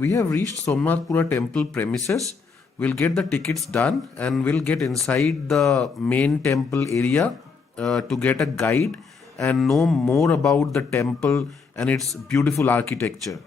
we have reached Somanathapura temple premises. We'll get the tickets done and we'll get inside the main temple area to get a guide and know more about the temple and its beautiful architecture.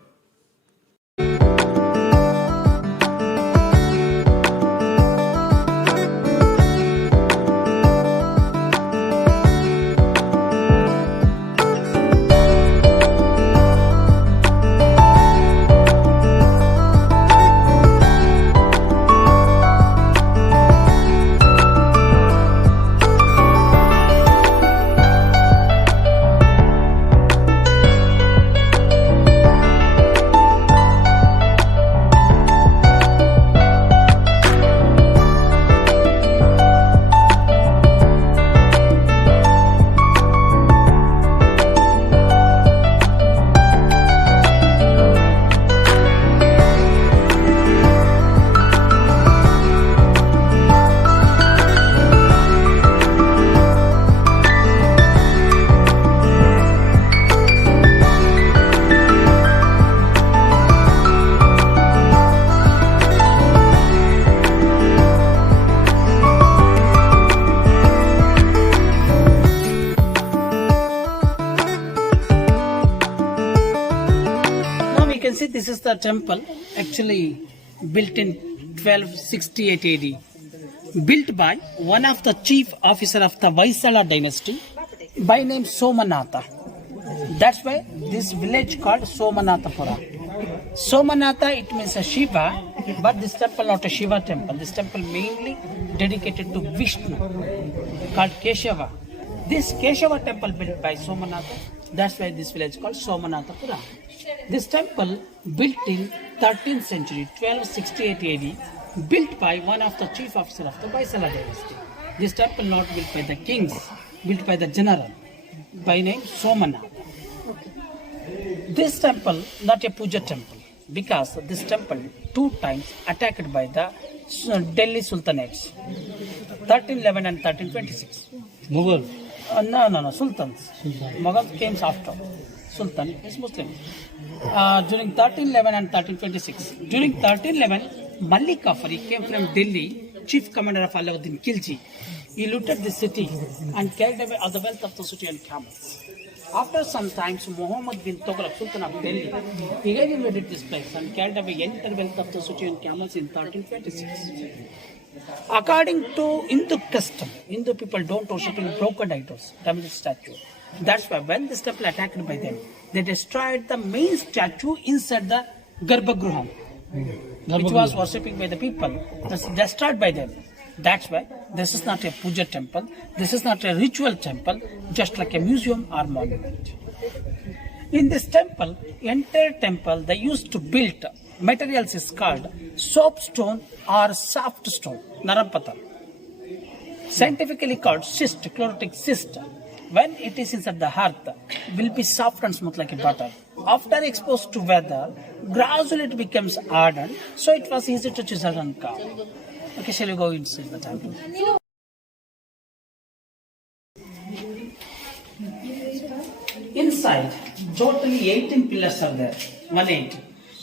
See, this is the temple actually built in 1268 AD, built by one of the chief officer of the Hoysala Dynasty by name Somanatha. That's why this village called Somanathapura. Somanatha, it means a Shiva, but this temple not a Shiva temple. This temple mainly dedicated to Vishnu, called Keshava. This Keshava temple built by Somanatha, that's why this village called Somanathapura. This temple built in 13th century, 1268 AD, built by one of the chief officers of the Hoysala Dynasty. This temple not built by the kings, built by the general, by name Somanath. This temple not a puja temple, because this temple 2 times attacked by the Delhi Sultanates, 1311 and 1326. Mughal? No, Sultans. Mughal came after. Sultan is Muslim. During 1311 and 1326. During 1311, Malik Kafari came from Delhi, chief commander of Alauddin Khilji. He looted the city and carried away all the wealth of the city and camels. After some time, Muhammad bin Tughlaq, Sultan of Delhi, he again invaded this place and carried away entire wealth of the city and camels in 1326. According to Hindu custom, Hindu people don't worship in broken idols, damaged statue. That's why when this temple attacked by them, they destroyed the main statue inside the Garbhagruham, which was worshipping by the people. That's destroyed by them. That's why this is not a puja temple, this is not a ritual temple, just like a museum or monument. In this temple, entire temple, they used to build materials is called soapstone or soft stone, narampatal. Scientifically called cyst, chlorotic cyst. When it is inside the earth, will be soft and smooth like a butter. After exposed to weather, gradually it becomes hardened, so it was easy to chisel and carve. Okay, shall we go inside the temple? Inside, totally 18 pillars are there.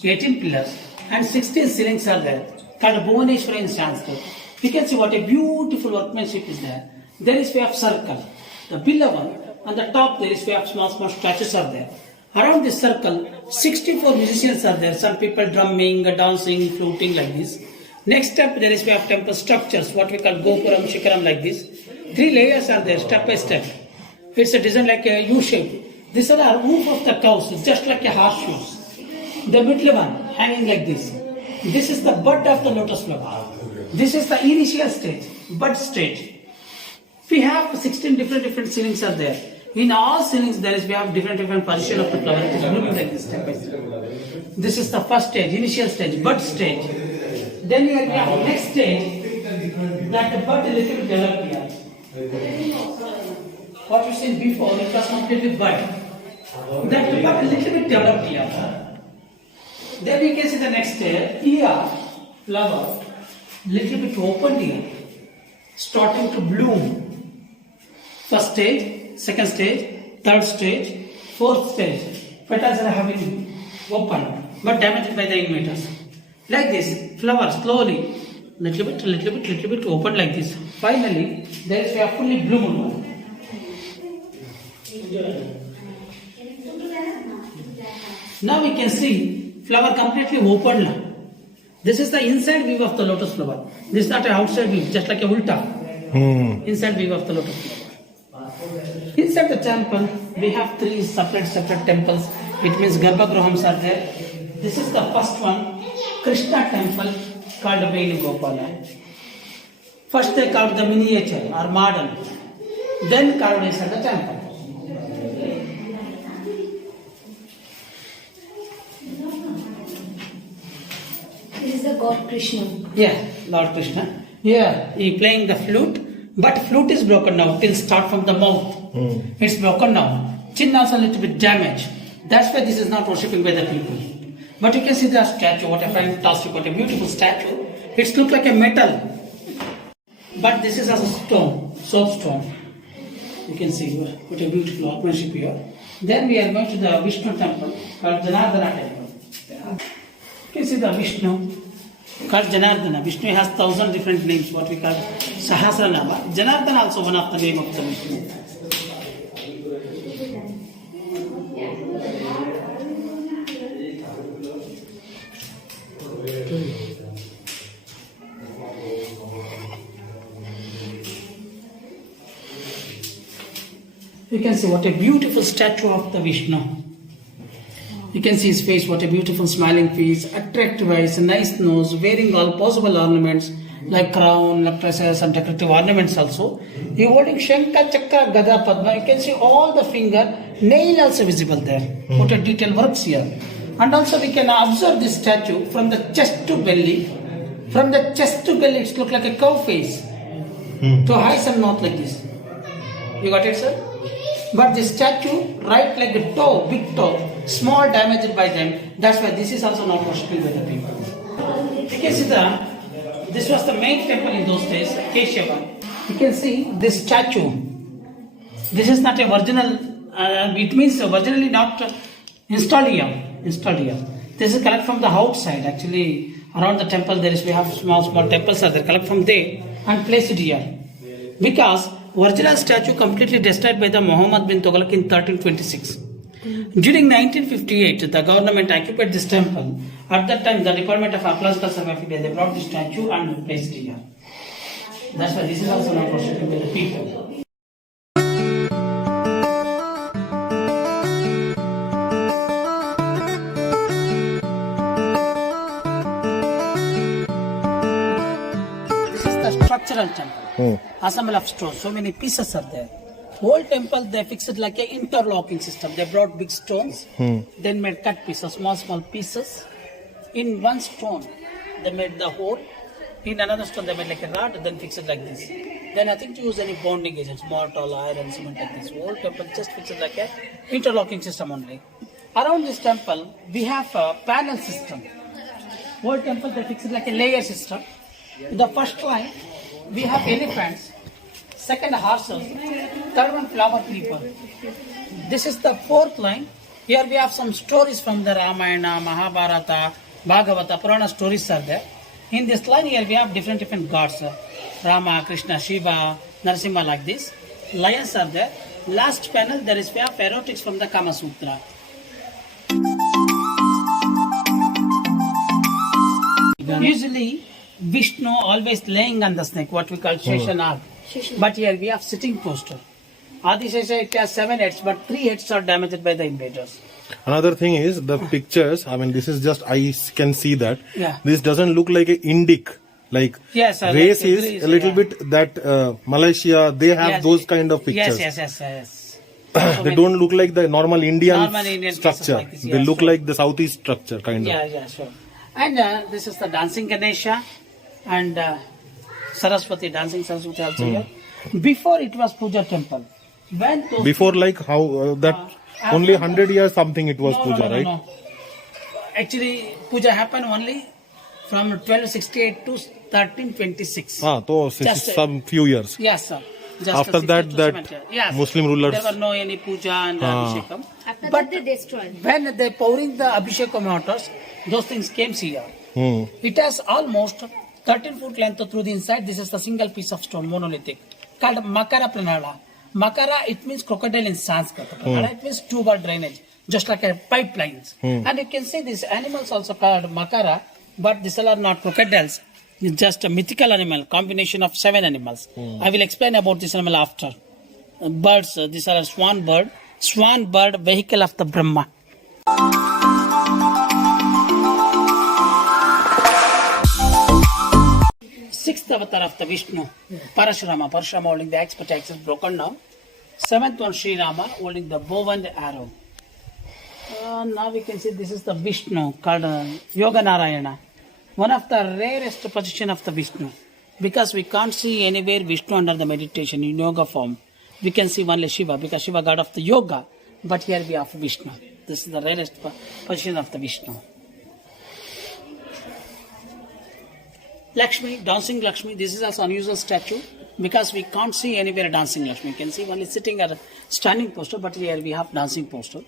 18 pillars and 16 ceilings are there, called Bhuvaneshwara in Sanskrit. You can see what a beautiful workmanship is there. There is way of circle. The below one, on the top there is way of small statues are there. Around this circle, 64 musicians are there. Some people drumming, dancing, fluting like this. Next step, there is way of temple structures, what we call Gopuram, Shikaram like this. 3 layers are there, step by step. It's a design like a U shape. These are the roof of the cows, it's just like a horseshoes. The middle one, hanging like this. This is the bud of the lotus flower. This is the initial stage, bud stage. We have 16 different ceilings are there. In all ceilings, we have different position of the flower. It is blooming like this step by step. This is the first stage, initial stage, bud stage. Then we have next stage, that the bud a little bit developed here. What you seen before, it was completely bud. That the bud a little bit developed here. Then we can see the next stage, here, flower, little bit opened here, starting to bloom. First stage, second stage, third stage, fourth stage. Petals are having opened. but damaged by the invaders. Like this, flower slowly, little bit, open like this. Finally, there is a fully bloomed one. Now we can see flower completely opened now. This is the inside view of the lotus flower. This is not an outside view, just like a ulta. Inside view of the lotus flower. Inside the temple, we have three separate temples. It means Garbhagrahams are there. This is the first one, Krishna Temple, called Venugopala. First they called the miniature or model, then carved inside the temple. This is the God Krishna. Yeah, Lord Krishna. Here he playing the flute, but flute is broken now. Till start from the mouth. It's broken now. Chin also a little bit damaged. That's why this is not worshipping by the people. But you can see the statue. What a fantastic, what a beautiful statue. It looks like a metal, but this is as a stone, soapstone. You can see what a beautiful workmanship here. Then we are going to the Vishnu Temple called Janardana Temple. You can see the Vishnu called Janardana. Vishnu has 1,000 different names, what we call Sahasranama. Janardana also one of the name of the Vishnu. You can see what a beautiful statue of the Vishnu. You can see his face, what a beautiful smiling face, attractive eyes, nice nose, wearing all possible ornaments like crown, necklaces and decorative ornaments also. He holding Shankha, Chakra, Gada, Padma. You can see all the finger, nail also visible there. What a detailed works here. And also we can observe this statue from the chest to belly. From the chest to belly it looks like a cow face. To eyes and mouth like this. You got it, sir? But the statue, right like a toe, big toe, small damaged by them. That's why this is also not worshipped by the people. You can see this was the main temple in those days, Chennakeshava. You can see this statue. This is not a original, it means originally not installed here. This is collected from the outside. Actually, around the temple we have small temples are there. Collect from there and place it here. Because original statue completely destroyed by the Muhammad bin Tughlaq in 1326. During 1958, the government occupied this temple. At that time, the Department of Archaeological Survey they brought the statue and placed it here. That's why this is also not worshipped by the people. This is the structural temple. Assemble of stones. So many pieces are there. Whole temple they fixed it like an interlocking system. They brought big stones, then made cut pieces, small pieces. In one stone, they made the hole. In another stone, they made like a rod, then fixed it like this. Then nothing to use any bonding agents, mortar, iron, cement like this. Whole temple just fixed like a interlocking system only. Around this temple, we have a panel system. Whole temple they fixed like a layer system. In the first line, we have elephants. Second horses, third one flower creeper. This is the fourth line. Here we have some stories from the Ramayana, Mahabharata, Bhagavata, Purana stories are there. In this line here we have different gods. Rama, Krishna, Shiva, Narasimha like this. Lions are there. Last panel we have erotics from the Kama Sutra. Usually Vishnu always laying on the snake, what we call Sheshanag. But here we have sitting posture. Adishesha it has 7 heads, but 3 heads are damaged by the invaders. Another thing is the pictures. I mean, this is just I can see that. Yeah. This doesn't look like an Indic. Like Yes, sir, race like is Greece, a little yeah. bit that Malaysia they have Yes. those kind of pictures. Yes. They don't look like the normal Indian Indian structure. like this, They yeah, look sure. like the Southeast structure kind of. Yeah, sure. And this is the dancing Ganesha and Saraswati, dancing Saraswati also here. Before it was Puja temple. When those Before like how that only 100 years something it was puja, right? No. Actually, puja happened only from 1268 to 1326. So Just, some few years. Yes, sir. Just After that, yes. Muslim rulers. There were no any puja and abhishekam. After But that they destroyed. when they pouring the abhishekam waters, those things came here. It has almost 13-foot length through the inside. This is the single piece of stone, monolithic, called Makara Pranala. Makara, it means crocodile in Sanskrit. Pranala, it means tubal drainage, just like a pipelines. And you can see these animals also called Makara, but these are not crocodiles. It's just a mythical animal, combination of 7 animals. I will explain about this animal after. Birds, these are a swan bird, vehicle of the Brahma. Sixth avatar of the Vishnu, Parashurama holding the axe, but axe is broken now. Seventh one, Sri Rama holding the bow and the arrow. Now we can see this is the Vishnu called Yoga Narayana. One of the rarest position of the Vishnu, because we can't see anywhere Vishnu under the meditation in yoga form. We can see only Shiva, because Shiva god of the yoga, but here we have Vishnu. This is the rarest position of the Vishnu. Lakshmi, dancing Lakshmi, this is also unusual statue, because we can't see anywhere dancing Lakshmi. We can see only sitting or standing posture, but here we have dancing posture.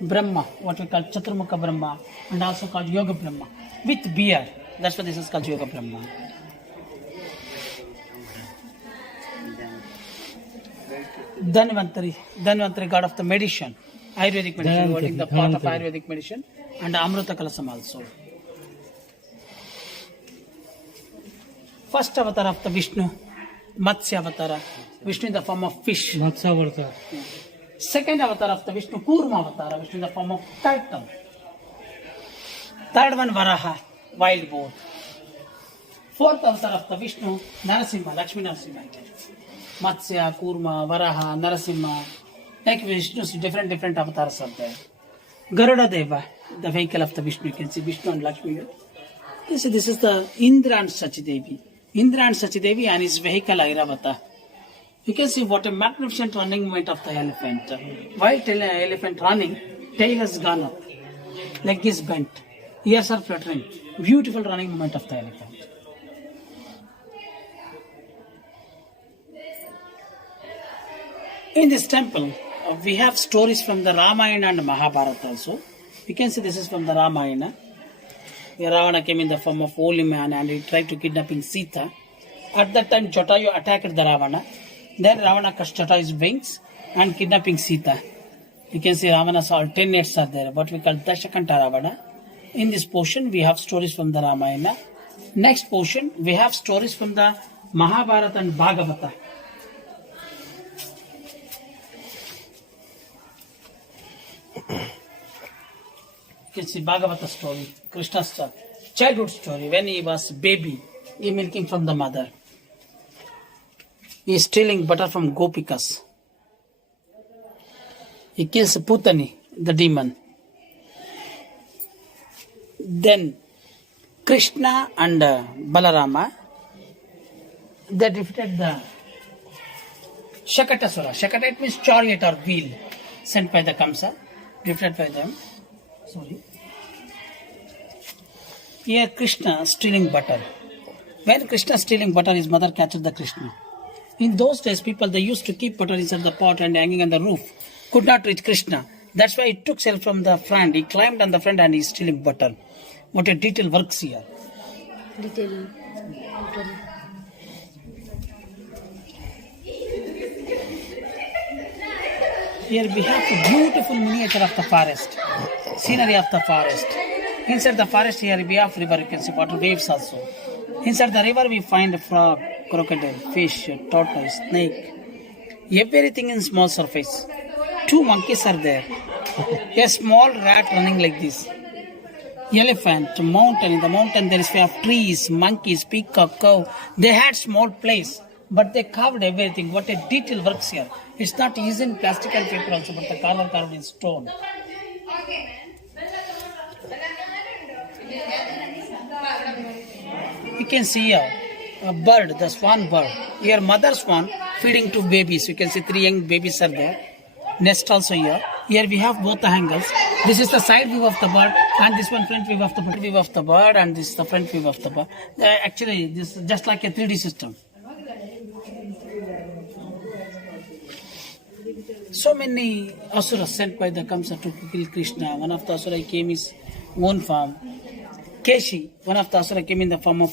Brahma, what we call Chaturmukha Brahma, and also called Yoga Brahma, with beard. That's why this is called Yoga Brahma. Dhanvantari, god of the medicine, Ayurvedic medicine, holding the part of Ayurvedic medicine, and Amrita Kalasam also. First avatar of the Vishnu, Matsya Avatara, Vishnu in the form of fish. Matsya Avatara. Second avatar of the Vishnu, Kurma Avatara, Vishnu in the form of turtle. Third one, Varaha, wild boar. Fourth avatar of the Vishnu, Narasimha, Lakshmi Narasimha. Matsya, Kurma, Varaha, Narasimha. Like Vishnu's different avatars are there. Garuda Deva, the vehicle of the Vishnu. You can see Vishnu and Lakshmi here. You see, this is the Indra and Sachidevi. Indra and Sachidevi and his vehicle Airavata. You can see what a magnificent running movement of the elephant. While elephant running, tail has gone up. Leg is bent. Ears are fluttering. Beautiful running movement of the elephant. In this temple, we have stories from the Ramayana and Mahabharata also. You can see this is from the Ramayana. Ravana came in the form of holy man and he tried to kidnapping Sita. At that time, Jatayu attacked the Ravana. Then Ravana cut Jatayu's wings and kidnapping Sita. You can see Ravana's alternates are there, what we call Dashakanta Ravana. In this portion, we have stories from the Ramayana. Next portion, we have stories from the Mahabharata and Bhagavata. You can see Bhagavata story, Krishna's childhood story. When he was baby, he milking from the mother. He is stealing butter from Gopikas. He kills Putani, the demon. Then Krishna and Balarama, they defeated the Shakatasura. Shakata, it means chariot or wheel, sent by the Kamsa, defeated by them. Sorry. Here Krishna stealing butter. When Krishna stealing butter, his mother catches the Krishna. In those days, people, they used to keep butter inside the pot and hanging on the roof. Could not reach Krishna. That's why he took self from the front. He climbed on the front and he's stealing butter. What a detail works here. Detail. Here we have a beautiful miniature of the forest. Scenery of the forest. Inside the forest here we have river. You can see water waves also. Inside the river we find frog, crocodile, fish, tortoise, snake. Everything in small surface. 2 monkeys are there. A small rat running like this. Elephant, mountain. In the mountain there is we have trees, monkeys, peacock, cow. They had small place, but they carved everything. What a detail works here. It's not easy in plastic and paper also, but the carver carved in stone. You can see here a bird, the swan bird. Here mother swan feeding 2 babies. You can see 3 young babies are there. Nest also here. Here we have both the angles. This is the side view of the bird and this one front view of the bird, and this is the front view of the bird. Actually, this is just like a 3D system. So many asuras sent by the Kamsa to kill Krishna. One of the asura came is own form. Keshi, one of the asura, came in the form of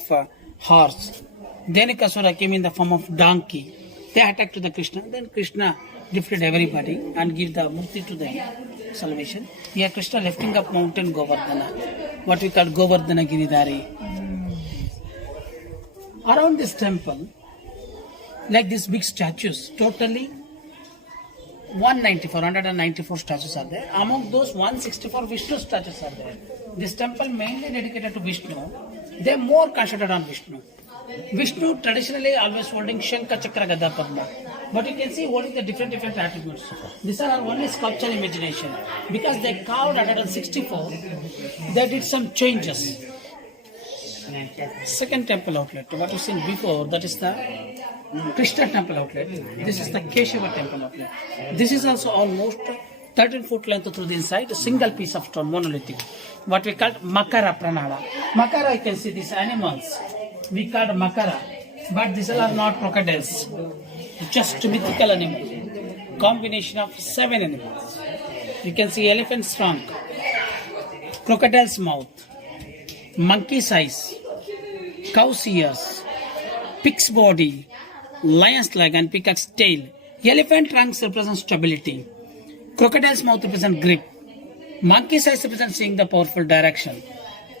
horse. Dhenukasura came in the form of donkey. They attacked to the Krishna. Then Krishna defeated everybody and give the murti to them, salvation. Here Krishna lifting up mountain Govardhana, what we call Govardhana Giridhari. Around this temple, like these big statues, totally 194 statues are there. Among those, 164 Vishnu statues are there. This temple mainly dedicated to Vishnu. They are more concentrated on Vishnu. Vishnu traditionally always holding Shankha, Chakra, Gada, Padma. But you can see holding the different attributes. These are only sculpture imagination. Because they carved 164, they did some changes. Second temple outlet, what you seen before, that is the Krishna Temple outlet. This is the Keshava Temple outlet. This is also almost 13-foot length through the inside, a single piece of stone, monolithic. What we call Makara Pranala. Makara, you can see these animals. We call Makara, but these are not crocodiles. Just mythical animals. Combination of 7 animals. You can see elephant's trunk, crocodile's mouth, monkey's eyes, cow's ears, pig's body, lion's leg and peacock's tail. Elephant trunks represent stability. Crocodile's mouth represents grip. Monkey's eyes represent seeing the powerful direction.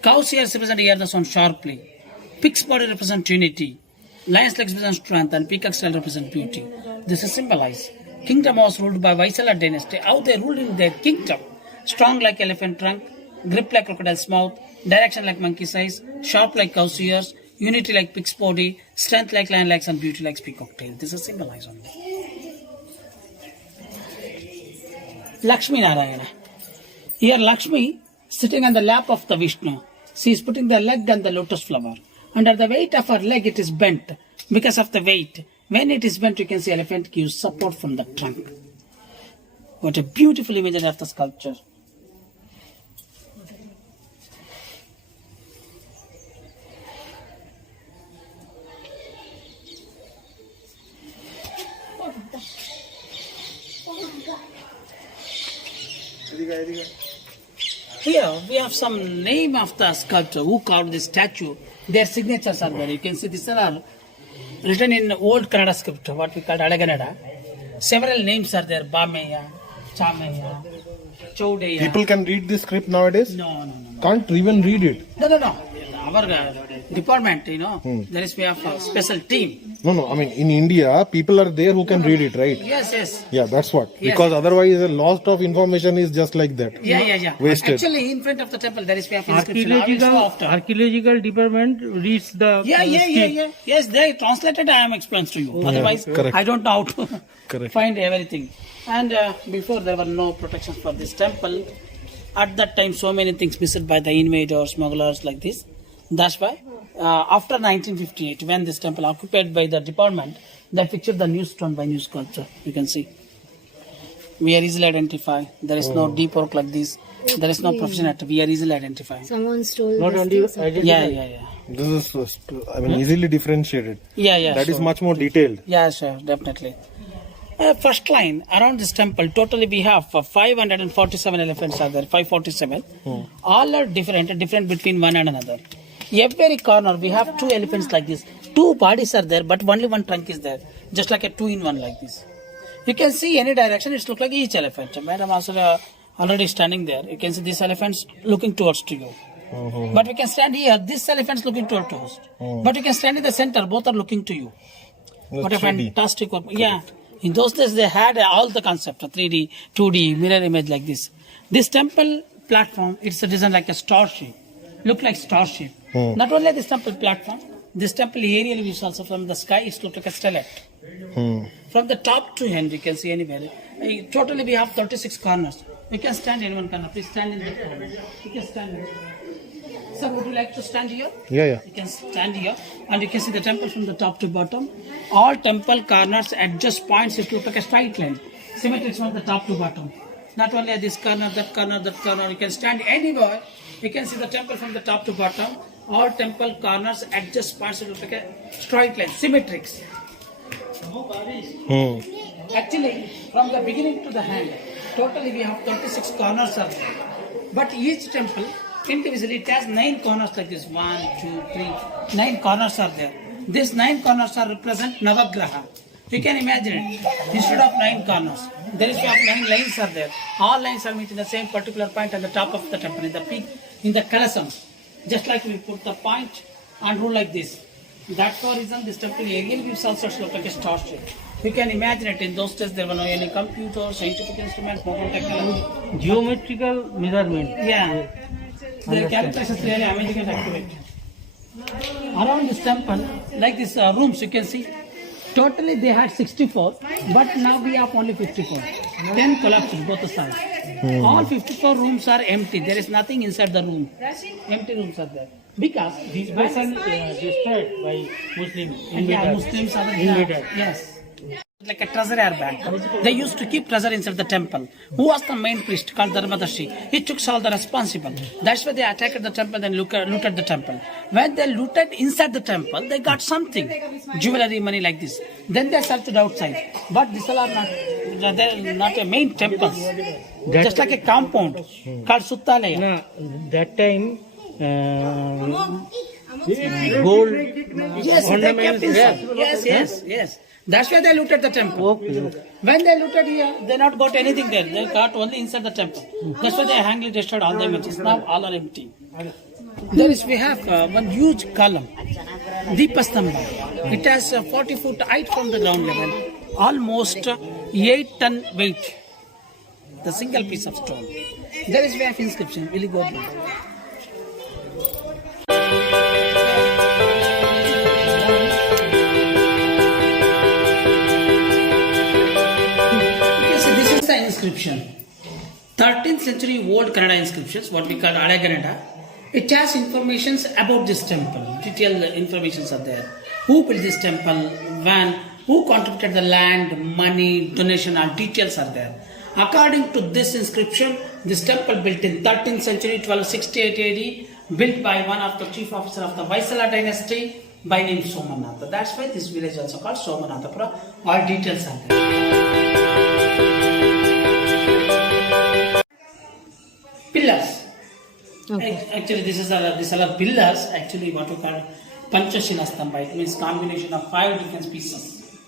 Cow's ears represent hear the sound sharply. Pig's body represents unity. Lion's legs represent strength and peacock's tail represent beauty. This is symbolized. Kingdom was ruled by Hoysala Dynasty. How they ruled in their kingdom. Strong like elephant trunk, grip like crocodile's mouth, direction like monkey's eyes, sharp like cow's ears, unity like pig's body, strength like lion legs and beauty like peacock tail. This is symbolized on it. Lakshmi Narayana. Here Lakshmi sitting on the lap of the Vishnu. She is putting the leg on the lotus flower. Under the weight of her leg it is bent. Because of the weight, when it is bent you can see elephant gives support from the trunk. What a beautiful image of the sculpture. Here we have some name of the sculptor who carved this statue. Their signatures are there. You can see these are written in old Kannada script, what we call Adaganada. Several names are there. Bameya, Chameya, Chaudeya. People can read this script nowadays? No. Can't even read it? No. Our department, there is we have a special team. No. I mean, in India, people are there who can read it, right? Yes. Yeah, that's what. Yes. Because otherwise, a lot of information is just like that. Yeah. Wasted. Actually, in front of the temple, there is we have inscription. Archaeological department reads the Yeah. Yes, they translated. I am explains to you. Otherwise, correct. I don't know how to Correct. find everything. And before there were no protections for this temple. At that time, so many things missed by the invaders, smugglers like this. That's why after 1958, when this temple occupied by the department, they fixed the new stone by new sculpture. You can see. We are easily identify. There is no deep work like this. There is no profession at. We are easily identify. Someone stole not this only thing, identity. Yeah. This is, easily differentiated. Yeah. That is sure. much more detailed. Yeah, sure, definitely. First line, around this temple, totally we have 547 elephants are there, 547. All are different between one and another. Every corner, we have 2 elephants like this. 2 bodies are there, but only 1 trunk is there. Just like a 2-in-1 like this. You can see any direction, it looks like each elephant. Madam also already standing there. You can see this elephant's looking towards to you. But we can stand here, this elephant's looking towards us. But you can stand in the center, both are looking to you. What a 3D. fantastic work. Yeah. In those days, they had all the concept, 3D, 2D, mirror image like this. This temple platform, it's a design like a star shape. Look like star shape. Not only this temple platform, this temple aerial views also from the sky, it looks like a stellar. From the top to end, you can see anywhere. Totally, we have 36 corners. You can stand in one corner. Please stand in that corner. You can stand here. Sir, would you like to stand here? Yeah. You can stand here and you can see the temple from the top to bottom. All temple corners adjust points, it looks like a straight line. Symmetry from the top to bottom. Not only at this corner, that corner, that corner. You can stand anywhere. You can see the temple from the top to bottom. All temple corners adjust points, it looks like a straight line. Symmetrics. Actually, from the beginning to the hand, totally we have 36 corners are there. But each temple Individually, it has 9 corners like this. 1, 2, 3. 9 corners are there. These 9 corners are represent Navagraha. You can imagine it. Instead of 9 corners, there is 9 lines are there. All lines are meeting the same particular point at the top of the temple, in the peak, in the kalasam. Just like we put the point and rule like this. That's the reason this temple again gives also look like a star shape. You can imagine it. In those days, there were no any computers, scientific instruments, modern technology. Geometrical measurement. Yeah. The calculations really amazing and accurate. Around this temple, like this rooms, you can see, totally they had 64, but now we have only 54. 10 collapsed both the sides. All 54 rooms are empty. There is nothing inside the room. Empty rooms are there. Because These vessels destroyed by Muslims. yeah, Muslims are Invaded. yes. Like a treasure bank. They used to keep treasure inside the temple. Who was the main priest called Dharmadashi? He took all the responsible. That's why they attacked the temple and looted the temple. When they looted inside the temple, they got something. Jewelry, money like this. Then they searched outside. But these all are not a main temple. Just like a compound called Suttalaya. No, that time gold Yes, they kept ornaments inside. there. Yes. That's why they looted the temple. Okay. When they looted here, they not got anything there. They got only inside the temple. That's why they hangly destroyed all the images. Now all are empty. There is, we have one huge column, Deepastamba. It has 40 foot height from the ground level, almost 8-ton weight. The single piece of stone. There is, we have inscription. Will you go through? Inscription. 13th century old Kannada inscriptions, what we call Adaganada. It has informations about this temple. Detailed informations are there. Who built this temple, when, who contributed the land, money, donation, all details are there. According to this inscription, this temple built in 13th century, 1268 AD, built by one of the chief officer of the Hoysala Dynasty by name Somanath. That's why this village also called Somanathapura. All details are there. Pillars. Okay. Actually, these are pillars. Actually, what we call Panchashila Stamba. It means combination of 5 different pieces.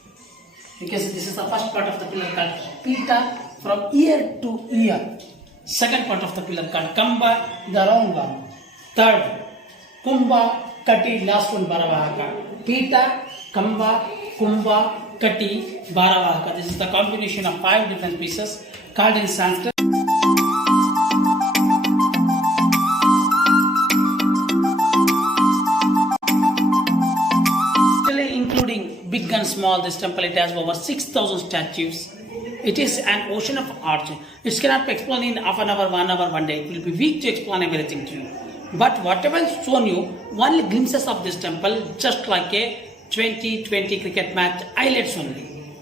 Because this is the first part of the pillar called Pita, from ear to ear. Second part of the pillar called Kamba, the round one. Third, Kumbha, Kati, last one Bharavahaka. Pita, Kamba, Kumbha, Kati, Bharavahaka. This is the combination of 5 different pieces called in Sanskrit. Big and small, this temple, it has over 6,000 statues. It is an ocean of art. It cannot be explained in half an hour, 1 hour, 1 day. It will be weak to explain everything to you. But whatever is shown you, only glimpses of this temple, just like a 2020 cricket match, highlights only.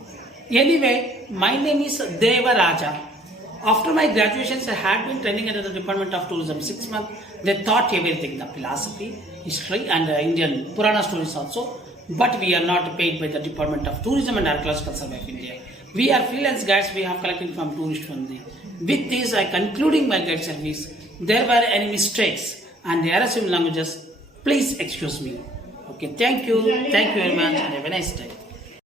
Anyway, my name is Deva Raja. After my graduation, I had been training under the Department of Tourism 6 months. They taught everything, the philosophy, history and Indian Purana stories also. But we are not paid by the Department of Tourism and Archaeological Survey of India. We are freelance guides, we have collected from tourists only. With this, I concluding my guide service. There were any mistakes and errors in languages, please excuse me. Okay, thank you very much and have a nice day.